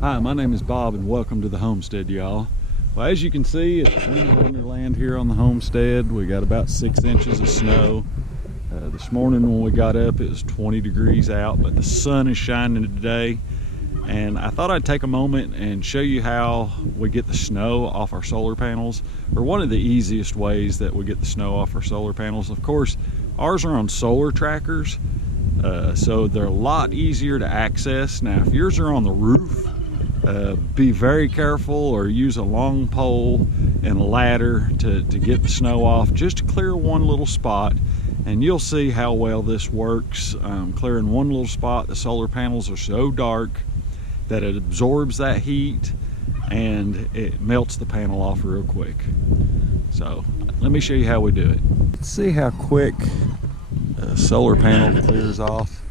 Hi, my name is Bob and welcome to the homestead, y'all. Well, as you can see, it's winter wonderland here on the homestead. We got about 6 inches of snow. This morning when we got up, it was 20 degrees out, but the sun is shining today. And I thought I'd take a moment and show you how we get the snow off our solar panels, or one of the easiest ways that we get the snow off our solar panels. Of course, ours are on solar trackers, so they're a lot easier to access. Now, if yours are on the roof, be very careful, or use a long pole and a ladder to get the snow off, just to clear one little spot. And you'll see how well this works. Clearing one little spot, the solar panels are so dark that it absorbs that heat and it melts the panel off real quick. So let me show you how we do it. Let's see how quick a solar panel clears off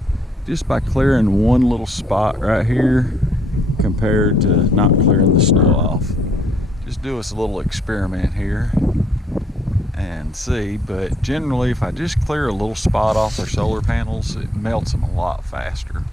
just by clearing one little spot right here compared to not clearing the snow off. Just do us a little experiment here and see, but generally if I just clear a little spot off their solar panels, it melts them a lot faster.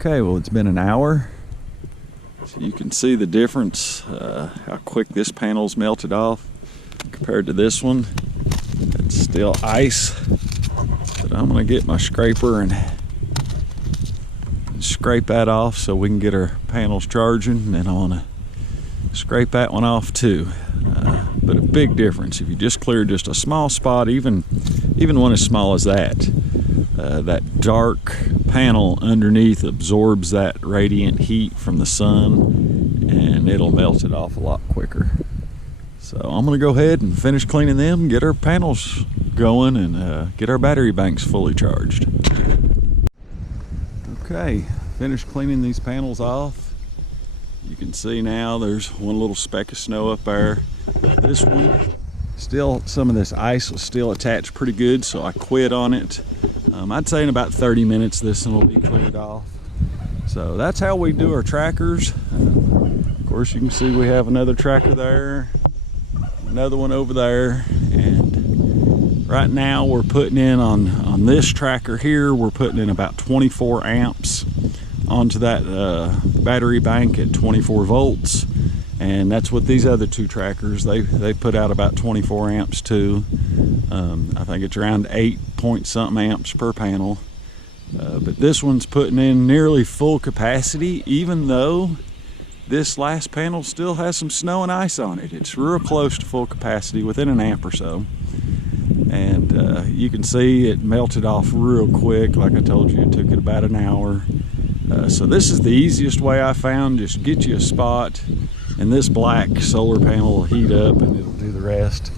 Okay, well, it's been an hour, so you can see the difference, how quick this panel's melted off compared to this one. It's still ice, but I'm gonna get my scraper and scrape that off so we can get our panels charging, and then I wanna scrape that one off too. But a big difference if you just clear just a small spot, even one as small as that. That dark panel underneath absorbs that radiant heat from the sun, and it'll melt it off a lot quicker. So I'm gonna go ahead and finish cleaning them, get our panels going, and get our battery banks fully charged. Okay, finished cleaning these panels off. You can see now there's one little speck of snow up there. This one, still some of this ice was still attached pretty good, so I quit on it. I'd say in about 30 minutes this one will be cleared off. So that's how we do our trackers. Of course, you can see we have another tracker there, another one over there, and right now we're putting in on this tracker here, we're putting in about 24 amps onto that battery bank at 24 volts. And that's what these other two trackers, they put out about 24 amps too. I think it's around 8 point something amps per panel. But this one's putting in nearly full capacity, even though this last panel still has some snow and ice on it. It's real close to full capacity, within an amp or so. And you can see it melted off real quick. Like I told you, it took it about an hour. So this is the easiest way I found. Just get you a spot, and this black solar panel will heat up and it'll do the rest.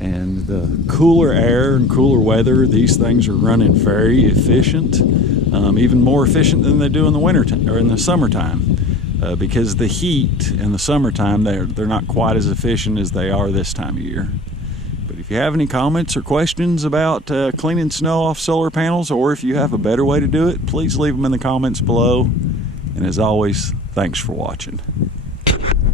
And the cooler air and cooler weather, these things are running very efficient, even more efficient than they do in the winter or in the summertime, because the heat in the summertime, they're not quite as efficient as they are this time of year. But if you have any comments or questions about cleaning snow off solar panels, or if you have a better way to do it, please leave them in the comments below. And as always, thanks for watching.